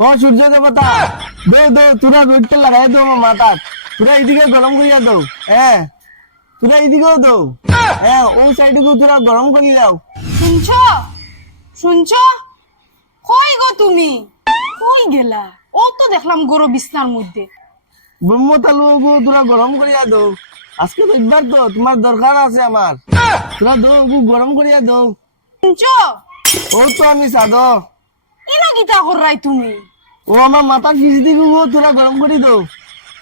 ও সূর্য দেবতা দো দো তোরা রোদটা লাগাই দো আমার মাথা তোরা এইদিকে গরম করিয়া দো হ্যাঁ তোরা এইদিকেও দো হ্যাঁ ওই সাইডেও তোরা গরম করিয়া দাও। শুনছ? শুনছ? কই গো তুমি? কই গেলা? ও তো দেখলাম গরু বিছনার মধ্যে। ব্রহ্মতালু গো তোরা গরম করিয়া দো আজকে তো একবার তো তোমার দরকার আছে আমার। তোরা দো গরম করিয়া দো শুনছ? ও তো আমি সাদো ইনো গীতা কররাই তুমি? ও আমার ফিস দিকে গো তোরা গরম করি দো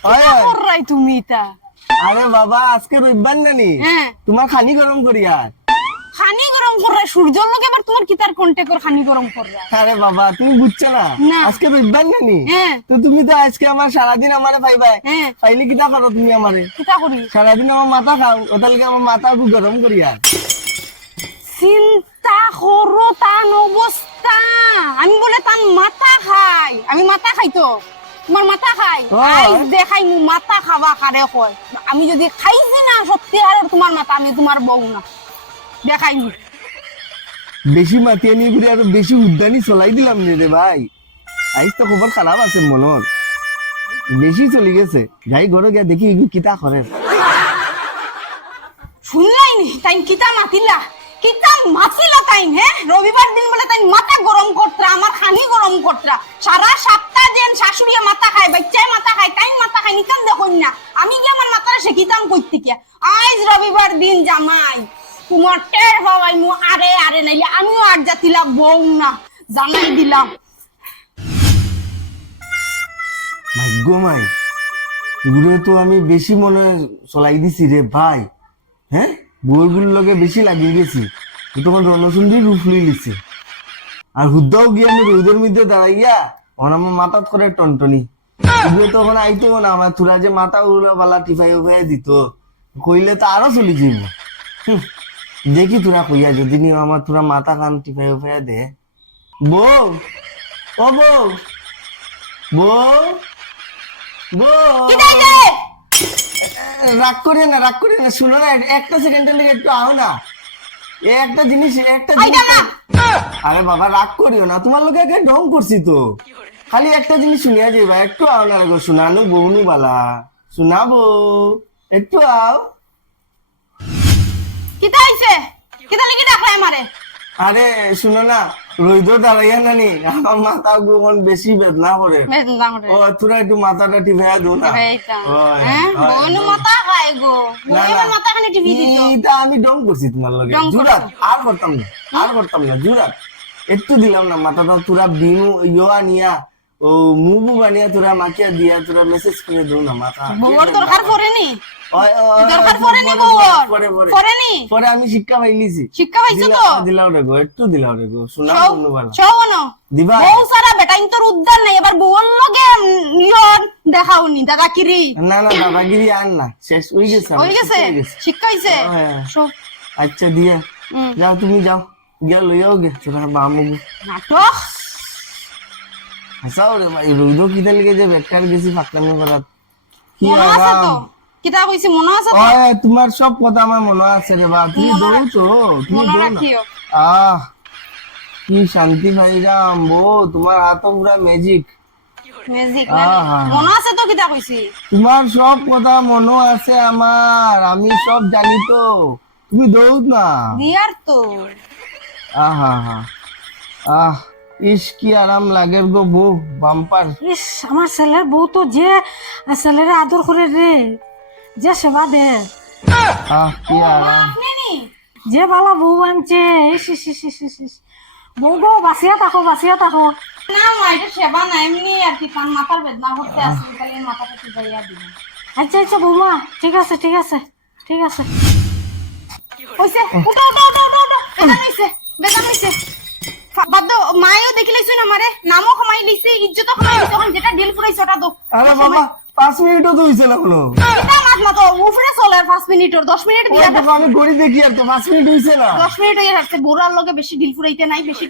হয় হয়। কররাই তুমি ইতা আরে বাবা আজকে রবিবার নানি হ্যাঁ। তোমার খানি গরম করিয়া খানি গরম সূর্যর লোক এবার তোমার কিতার কন্টেকর খানি গরম আরে বাবা তুমি বুঝছ না। আজকে রবিবার নানি হ্যাঁ। তো তুমি তো আজকে আমার সারাদিন আমারে পাইবাই হ্যাঁ। পাইলে কিটা করো তুমি আমারে? কিতা করি? সারাদিন আমার মাথা খাও ওতালকে আমার মাথা গরম করিয়া চিন্তা করো তান অবস্থা আমি বলে তান মাথা খাই। আমি মাথা খাই তো? তোমার মাথা খাই। আইজ দেখাই মু মাথা কয়? আমি যদি খাইছি না সত্যি আর তোমার মাথা আমি তোমার বউ না। দেখাই মু বেশি মাতিয়া নিয়ে ঘুরে আরও বেশি উদ্যানি চলাই দিলাম রে রে ভাই। আইস তো খবর খারাপ আছে মনের বেশি চলে গেছে। যাই ঘরে গিয়া দেখি এগুলো কিতা করে শুনলাই নি? তাই কিতা মাতিলা? কিতা মাতিলা তাই হ্যাঁ রবিবার দিন জানাই দিলাম। ভাগ্য মাই, এগুলো তো আমি বেশি মনে চলাই দিছি রে ভাই। হ্যাঁ? বইগুলোর লগে বেশি লাগিয়ে গেছি তখন রণসুন্দরী রূপ লিছে। আর হুদ্দাও গিয়ে আমি রোদের মধ্যে দাঁড়াইয়া ওর আমার মাথাত করে টনটনি। এগুলো তখন আইতো না, আমার তুরা যে মাথা উড়া বালা টিফাই উফাই দিত। কইলে তো আরও চলি যাইব। দেখি তোরা কইয়া, যদি নি আমার তোরা মাথা কান টিফাই উফাই দে। বউ ও বউ। বউ বউ। রাগ করে না রাগ করে না শুনো না একটা সেকেন্ডের লেগে একটু আও না। এ একটা জিনিস একটা জিনিস আরে বাবা রাগ করিও না তোমার লোকে একে ঢং করছি তো। খালি একটা জিনিস শুনিয়া যাইবা একটু আও না গো শোনানু বউনু বালা শোনাবো একটু আও। কিতা হইছে? কিতা লাগি ডাকলাই মারে আরে শুনো না রইদ দাঁড়াইয়া নানি আমার মাথা গুণ বেশি বেদনা করে। ও তোরা একটু মাথাটা টিভাইয়া দো না। হ্যাঁ? আমি ডং করছি তোমার লগে। জুরাত আর করতাম না আর করতাম না জুরাত একটু দিলাম না মাথাটা তোরা বিনু ইয়া নিয়া ও মুবু বানিয়া তোরা মাকিয়া দিয়া তোরা মেসেজ করে দো না মাথা। ওই, ওই, ওই, দরকার পরে, বউর পরে, পরে। পড়েনি? পরে আমি শিক্ষা পাইলিছি। শিক্ষা পাইছো তো? দিলাও রে গো একটু দিলাও রে গো শোনা সব বন্ধু ভালো সব দিবা? বউ সারা বেটা তোর উদ্ধার নাই এবার বউর লগে নিয়ন দেখাওনি দাদা কিরি না না দাদাগিরি আর না শেষ হয়ে গেছে গেছে? হয়ে গেছে। শিক্ষা হইছে। সব আচ্ছা দিয়া। যাও তুমি যাও। গিয়া লইয়াও গে তোরা বামু নাটক? হাসাও রে ভাই রুইদো কিতা লিগে যে বেকার গেছি ফাকলামি করাত। কি আরাম। কিতা কইছি মনে আছে তো? তোমার সব কথা আমার মনে আছে রে বা। তুমি দৌড় তো তুমি দৌড় না। আহ কি শান্তি ভাইরাম বো। তোমার হাত পুরা ম্যাজিক ম্যাজিক। মনে আছে তো কিতা কইছি তোমার সব কথা মনে আছে আমার আমি সব জানি তো। তুমি দৌড় না। দিয়ার তো। আহা হা আহ। ইস কি আরাম লাগের গো বউ বাম্পার ইস আমার ছেলের বউ তো যে ছেলের আদর করে রে যে সেবা দে। যে ভালো বউ আনছে। বউ গো বাঁচিয়া থাকো বাঁচিয়া থাকো। না এটা সেবা না এমনি আর কি কান মাথার বেদনা করতে আসি খালি মাথাটা চুবাইয়া দিই আচ্ছা আচ্ছা বৌমা ঠিক আছে ঠিক আছে ঠিক আছে। কইছে উঠো উঠো মায়ও দেখি লাইছো না মারে নামও কমাই লিছি ইজ্জতও কমাই লিছি যেটা ডিল ফুরাইছে ওটা দো। আরে বাবা পাঁচ মিনিটও তো হয়েছে না কোনো। মতো উফরে চলে আর পাঁচ দশ মিনিট ওই দেখো আমি গড়ি দেখি আর তো পাঁচ মিনিট না। দশ মিনিট হয়ে যাচ্ছে বুড়ার লগে বেশি ডিল ফুরাইতে নাই বেশি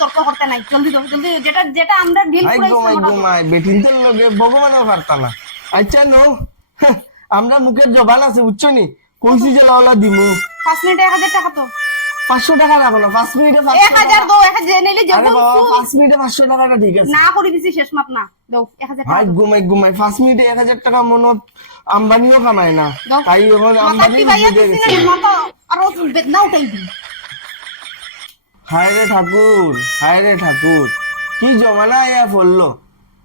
তর্ক করতে নাই। জলদি দাও জলদি যেটা যেটা আমরা ডিল ফুরাইছি বেটিনদের লগে ভগবানও পারতা না। আচ্ছা নো আমরা মুখের জবান আছে বুঝছ নি? কইছি যে লাওলা দিমু। পাঁচ মিনিটে এক হাজার টাকা তো। পাঁচশো টাকা রাখো না পাঁচ মিনিটে এক হাজার দো এক হাজার নিলে পাঁচ মিনিটে পাঁচশো টাকাটা ঠিক আছে। না করে দিছি শেষ মাত না। দাও এক হাজার ভাই ঘুমাই ঘুমাই। পাঁচ মিনিটে এক হাজার টাকা মনত আম্বানিও কামায় না। তাই এখন আম্বানি টিপাইয়া বুদ্ধি দিছি দিয়েছে। না মাথা আরও বেদনা উঠাই দিই হায় রে ঠাকুর হায় রে ঠাকুর। কি জমানা ইয়া পড়ল?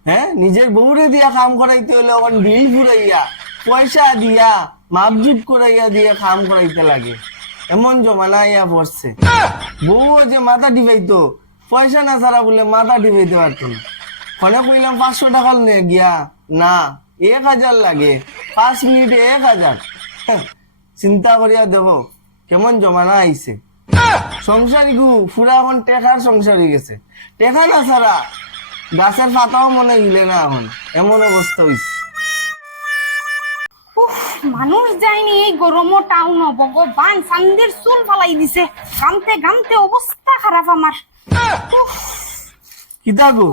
হ্যাঁ নিজের বউরে দিয়া কাম করাইতে হলে ওখান বিল ফুরাইয়া পয়সা দিয়া মাপজুপ করাইয়া দিয়া কাম করাইতে লাগে। এমন জমানা ইয়া পড়ছে। বউও যে মাথা ডিবাইতো পয়সা না ছাড়া বলে মাথা ডিবাইতে পারতো না। ফোনে কইলাম পাঁচশো টাকা নে গিয়া। না এক হাজার লাগে পাঁচ মিনিটে এক হাজার। হ্যাঁ, চিন্তা করিয়া দেব কেমন জমানা আইছে। সংসারী গু পুরা এখন টেকার সংসার হয়ে গেছে। টেকা না ছাড়া গাছের পাতাও মনে গিলে না এখন এমন অবস্থা উফ, মানুষ যায়নি এই গরম টাউন ভগবান সান্দির চুল ফালাই দিছে। অবস্থা খারাপ আমার কিতা গো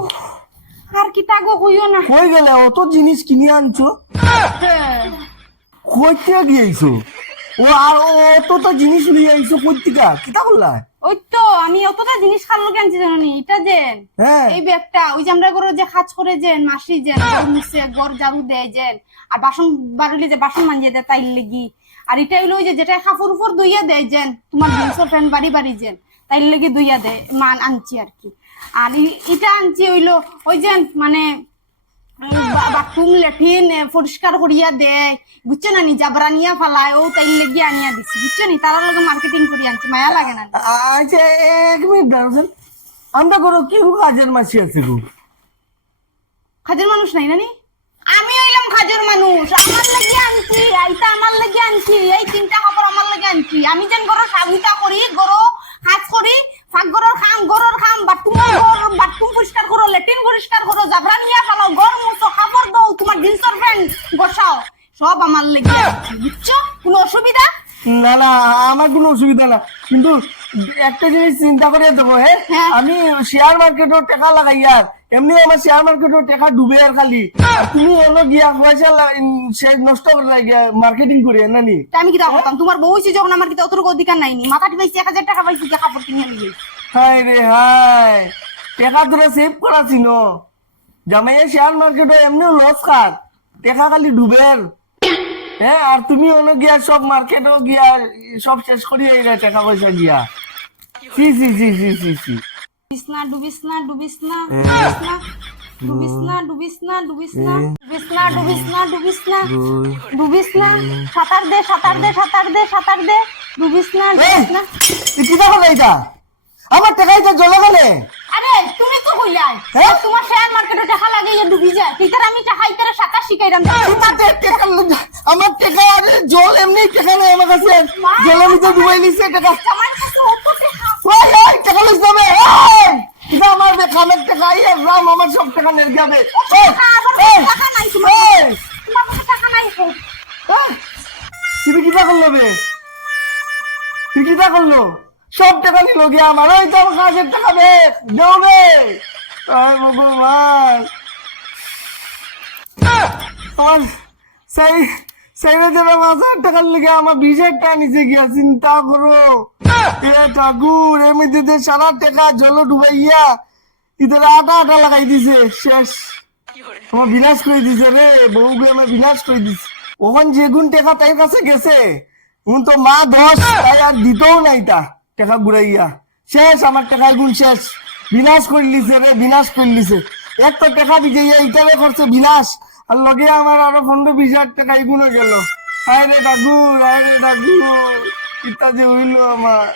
আর কি তাগো হইও না। কই গেলে? অত জিনিস কিনে আনছো? হ্যাঁ। কই গিয়েছো ও আর ও অত তো জিনিস নিয়ে আইছো কই থেকে কিতা করলা ওই তো আমি অতটা জিনিস খাল লোকে আনছি জানি এটা যে হ্যাঁ। এই ব্যাগটা ওই যে আমরা করে যে কাজ করে যে মাসি যে ঘর মুছে ঘর ঝাড়ু দেয় যে আর বাসন বাড়িলে যে বাসন মাঞ্জিয়ে দেয় তাই লেগি। আর এটা হইল যে যেটা কাপড় উপর দুইয়া দেয় যেন তোমার জিন্সের প্যান্ট বাড়ি বাড়ি যেন তাই লেগে দুইয়া দেয় মান আনছি আর কি। আর এটা আনছি হইল ওই যে মানে বাথরুম লেট্রিন পরিষ্কার করিয়া দেয় বুঝছ না নি? জাবরা নিয়া ফালায় ও তাই লেগে আনিয়া দিছি বুঝছ নি? তার লগে মার্কেটিং করি আনছি মায়া লাগে না আচ্ছা এক মিনিট দাঁড়াছেন আমরা করো কি গো কাজের মাসি আছে গো। খাজের মানুষ নাই নানি আমি খাজের মানুষ। আমার লাগি আনছি এইটা আমার লাগি আনছি এই তিনটা খবর আমার লাগি আনছি। আমি যেন গরো সাবুটা করি গরো কাজ করি ফাঁক গরর খাম গরর খাম বাথরুম বাথরুম পরিষ্কার করো লেট্রিন পরিষ্কার করো জাবরা নিয়া ফেলো ঘর মুছো খাবার দাও তোমার জিন্সের প্যান্ট বসাও সব আমার লাগি বুঝছ কোনো অসুবিধা? না না আমার কোনো অসুবিধা না। কিন্তু একটা জিনিস চিন্তা করে হ্যাঁ হ্যাঁ। আমি শেয়ার মার্কেটও টাকা লাগাই আর এমনি আমার শেয়ার মার্কেটও টাকা ডুবে আর খালি। তুমি এলো গিয়া পয়সা সে নষ্ট করে গিয়া মার্কেটিং করি না। নি আমি কি করতাম? তোমার বউ হইছে যখন আমার কি অতটুকু অধিকার নাইনি মাথাটি পাইছি এক হাজার টাকা পাইছি কাপড় কিনে নিয়ে হায় রে হায়। টাকা তোরা সেভ করা ছিল। জামাইয়া শেয়ার মার্কেটও এমনি লস খাত টাকা খালি ডুবের হ্যাঁ আর তুমি অন্য গিয়া সব মার্কেটও গিয়া সব শেষ করি টাকা পয়সা গিয়া। সি সি সি সি সি সি। ডুবিস না ডুবিস না ডুবিস না হ্যাঁ। ডুবিস না ডুবিস না ডুবিস না ডুবিস না ডুবিস না ডুবিস না ডুবিস না সাঁতার দে সাঁতার দে সাঁতার দে সাঁতার দে ডুবিস না ডুবিস না কি দেখো এইটা আমার টাকা এটা গেলে আরে তুমি তো কইলাই হ্যাঁ? তোমার শেয়ার মার্কেটে টাকা ডুবি যায় তিতার আমি টাকা ইতারে সাঁতার শিখাইলাম আমার টাকা আমার টাকা আরে জল এমনি টাকা নেই আমার কাছে জলের ভিতরে ডুবাই নিছে টাকা আমার কাছে অত টাকা ওই ওই টাকা লইছ যাবে এটা আমার ইয়ে রাম আমার সব টাকা নিয়ে যাবে। তুমি কিটা করল বে তুই কিটা করল সব টাকা নিল গিয়া আমার ওই তো কাছের টাকা বে ভগবান। আমার সেই হাজার টাকার লেগে আমার বিশ হাজার টাকা নিচে গিয়া চিন্তা করো। এ ঠাকুর এমনিতে সারা টাকা জল ডুবাইয়া ইদের আটা আটা লাগাই দিছে শেষ। আমার বিনাশ করে দিছে রে? বউগুলো আমার বিনাশ করে দিছে? ওখান যে গুণ টাকা তাই কাছে গেছে উন তো মা দশ তাই আর দিতেও নাই তা টাকা ঘুরাইয়া। শেষ আমার টাকার গুণ শেষ। বিনাশ করে লিছে রে বিনাশ করে লিছে একটা টাকা বিজাইয়া ইটারে করছে বিনাশ আর লগে আমার আরও পনেরো বিশ হাজার টাকা এগুলো গেল। হায় রে ঠাকুর হায় রে যে হইল আমার।